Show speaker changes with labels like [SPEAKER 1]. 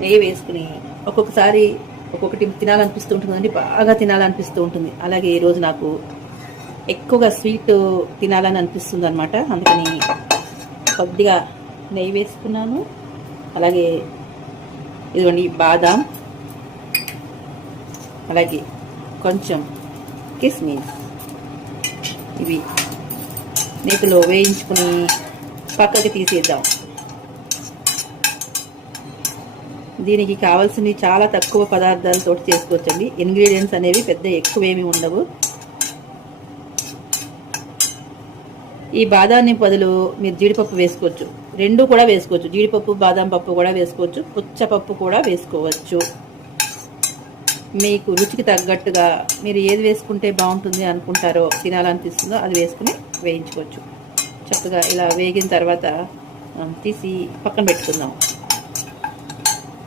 [SPEAKER 1] నెయ్యి వేసుకుని ఒక్కొక్కసారి ఒక్కొక్కటి తినాలనిపిస్తూ ఉంటుందండి బాగా తినాలనిపిస్తూ ఉంటుంది. అలాగే ఈరోజు నాకు ఎక్కువగా స్వీట్ తినాలని అనిపిస్తుంది అనమాట అందుకని కొద్దిగా నెయ్యి వేసుకున్నాను. అలాగే ఇదిగోండి బాదాం. అలాగే కొంచెం కిస్మిస్. ఇవి నేతిలో వేయించుకుని పక్కకి తీసేద్దాం. దీనికి కావాల్సినవి చాలా తక్కువ పదార్థాలతో చేసుకోవచ్చండి. ఇంగ్రీడియంట్స్ అనేవి పెద్ద ఎక్కువేమి ఉండవు. ఈ బాదాన్ని బదులు మీరు జీడిపప్పు వేసుకోవచ్చు. రెండు కూడా వేసుకోవచ్చు. జీడిపప్పు బాదం పప్పు కూడా వేసుకోవచ్చు. పుచ్చపప్పు కూడా వేసుకోవచ్చు. మీకు రుచికి తగ్గట్టుగా మీరు ఏది వేసుకుంటే బాగుంటుంది అనుకుంటారో తినాలనిపిస్తుందో అది వేసుకుని వేయించుకోవచ్చు. చక్కగా ఇలా వేగిన తర్వాత తీసి పక్కన పెట్టుకుందాం.